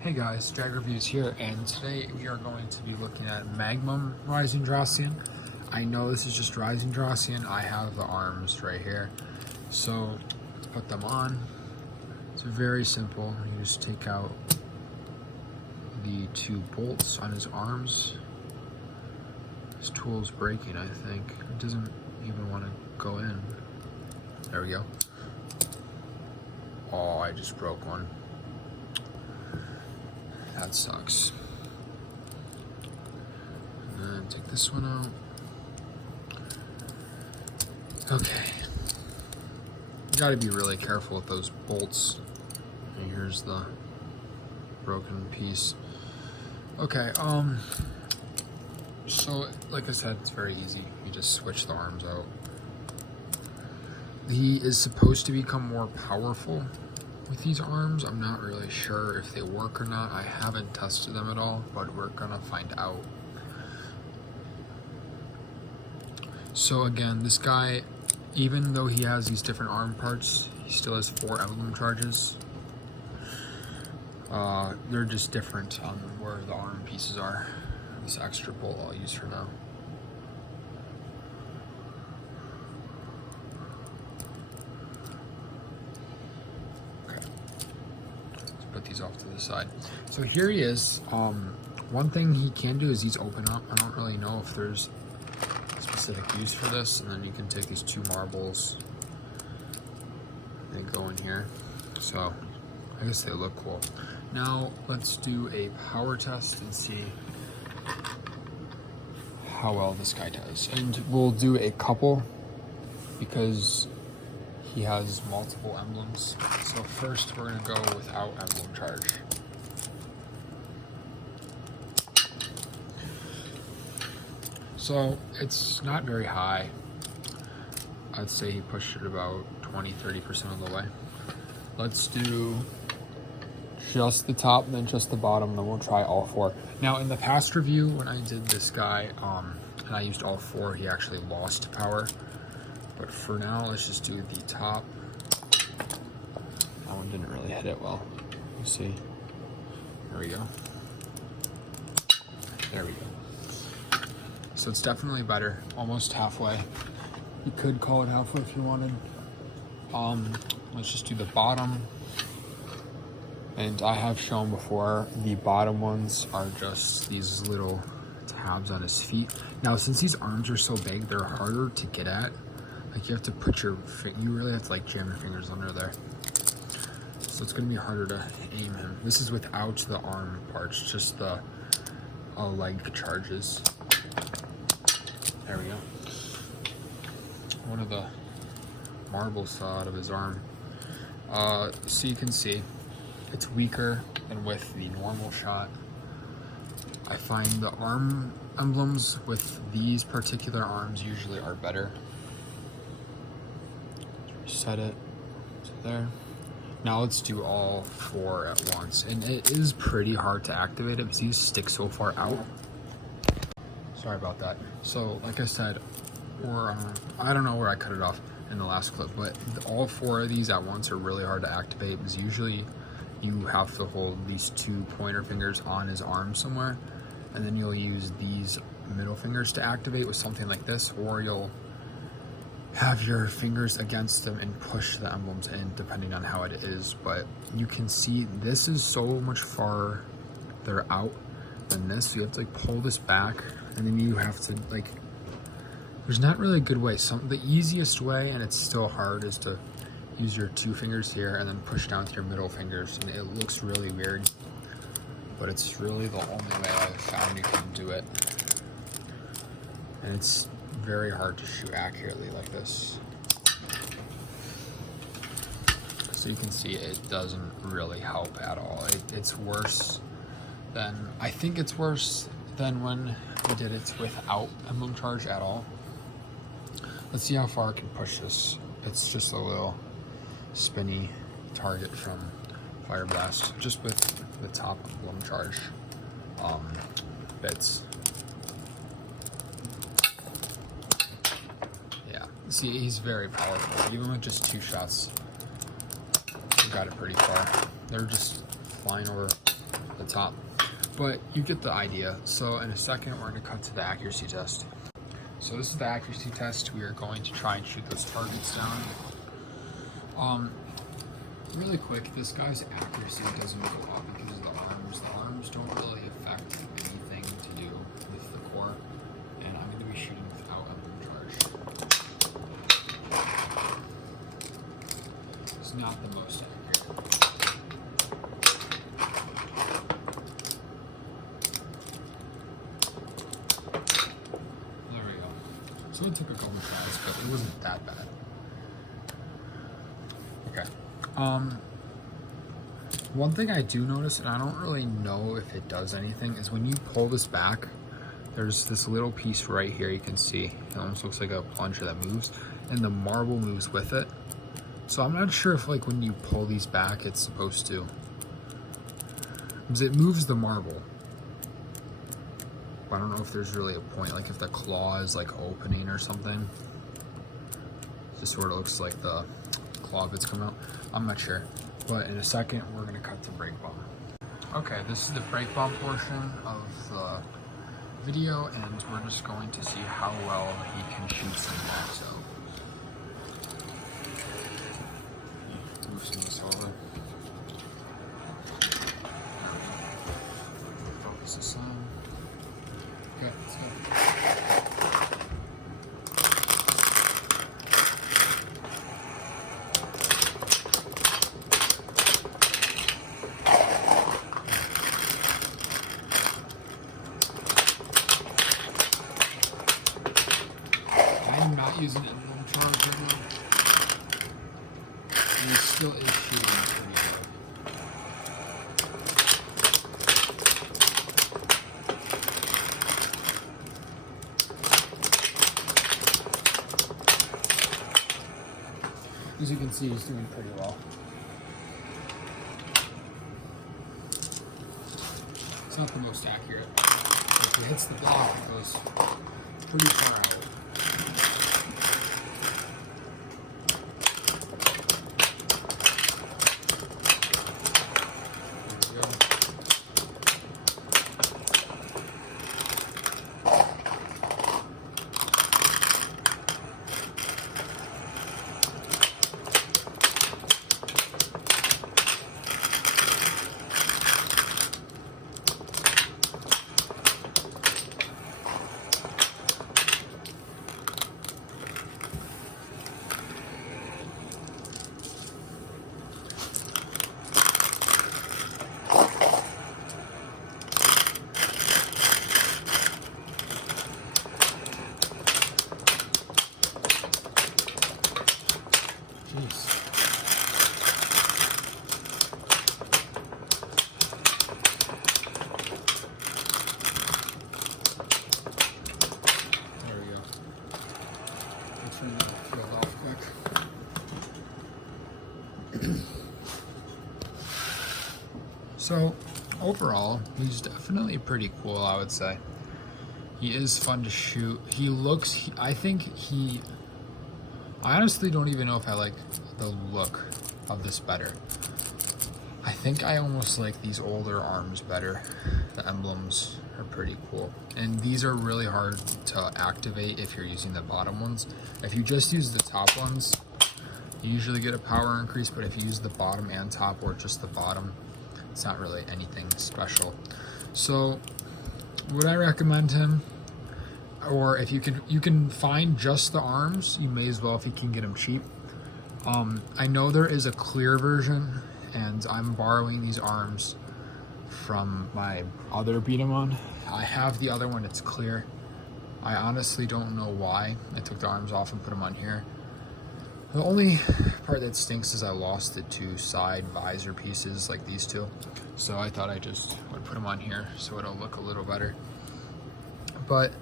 Hey guys, Drag Reviews here, and today we are going to be looking at Magnum Rising Dracyan. I know this is just Rising Dracyan. I have the arms right here, so let's put them on. It's very simple. You just take out the two bolts on his arms. This tool's breaking, I think. It doesn't even want to go in. There we go. Oh, I just broke one. That sucks. And then take this one out. Okay. You gotta be really careful with those bolts. And here's the broken piece. Okay, so like I said, it's very easy. You just switch the arms out. He is supposed to become more powerful with these arms. I'm not really sure if they work or not. I haven't tested them at all, but we're gonna find out. So again, this guy, even though he has these different arm parts, he still has 4 emblem charges. They're just different on where the arm pieces are. This extra bolt I'll use for now. Put these off to the side. So here he is. One thing he can do is these open up. I don't really know if there's a specific use for this. And then you can take these 2 marbles and go in here. So I guess they look cool. Now let's do a power test and see how well this guy does. And we'll do a couple because he has multiple emblems. So first we're gonna go without emblem charge. So it's not very high. I'd say he pushed it about 20-30% of the way. Let's do just the top and then just the bottom, then we'll try all 4. Now in the past review when I did this guy and I used all 4, he actually lost power. But for now, let's just do the top. That one didn't really hit it well. Let's see. There we go. There we go. So it's definitely better. Almost halfway. You could call it halfway if you wanted. Let's just do the bottom. And I have shown before, the bottom ones are just these little tabs on his feet. Now, since these arms are so big, they're harder to get at. Like you have to put you really have to like jam your fingers under there. So it's gonna be harder to aim him. This is without the arm parts, just the leg charges. There we go. One of the marbles fell out of his arm. So you can see it's weaker than with the normal shot. I find the arm emblems with these particular arms usually are better. Set it to there. Now let's do all 4 at once. And it is pretty hard to activate it because these stick so far out. Sorry about that. So like I said, I don't know where I cut it off in the last clip, but all 4 of these at once are really hard to activate because usually you have to hold these 2 pointer fingers on his arm somewhere, and then you'll use these middle fingers to activate with something like this, or you'll have your fingers against them and push the emblems in depending on how it is. But you can see this is so much farther out than this, so you have to like pull this back, and then you have to like, there's not really a good way. The easiest way, and it's still hard, is to use your 2 fingers here and then push down with your middle fingers, and it looks really weird, but it's really the only way I've found you can do it. And it's very hard to shoot accurately like this. So you can see it doesn't really help at all. It's worse than, I think it's worse than when we did it without emblem charge at all. Let's see how far I can push this. It's just a little spinny target from Fire Blast, just with the top emblem charge bits. See, he's very powerful. Even with just 2 shots, we got it pretty far. They're just flying over the top. But you get the idea. So in a second, we're going to cut to the accuracy test. So this is the accuracy test. We are going to try and shoot those targets down. Really quick, this guy's accuracy doesn't go up because of the arms. The arms don't really affect anything to do with the core. And I'm going to be shooting without emblem charge. It's not the most accurate. There we go. So it took a couple tries, but it wasn't that bad. Okay. One thing I do notice, and I don't really know if it does anything, is when you pull this back, there's this little piece right here you can see. It almost looks like a plunger that moves, and the marble moves with it. So I'm not sure if like when you pull these back, it's supposed to. Because it moves the marble. But I don't know if there's really a point, like if the claw is like opening or something. Just sort of looks like the claw bits come out. I'm not sure. But in a second, we're gonna cut to brake bump. Okay, this is the brake bump portion of the video, and we're just going to see how well he can shoot some max out. Move some of this over. Focus this on. Okay, let's go. I'm not using it in charge right now. And it still is shooting pretty well. As you can see, he's doing pretty well. It's not the most accurate. If he hits the block, it goes pretty far out. So overall, he's definitely pretty cool, I would say. He is fun to shoot. I honestly don't even know if I like the look of this better. I think I almost like these older arms better. The emblems are pretty cool. And these are really hard to activate if you're using the bottom ones. If you just use the top ones, you usually get a power increase, but if you use the bottom and top or just the bottom, it's not really anything special. So would I recommend him? Or if you can find just the arms, you may as well if you can get them cheap. I know there is a clear version, and I'm borrowing these arms from my other beat 'em on. I have the other one, it's clear. I honestly don't know why I took the arms off and put them on here. The only part that stinks is I lost the two side visor pieces like these two. So I thought I just would put them on here so it'll look a little better. But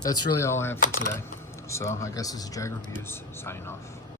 that's really all I have for today. So I guess this is Jag Reviews signing off.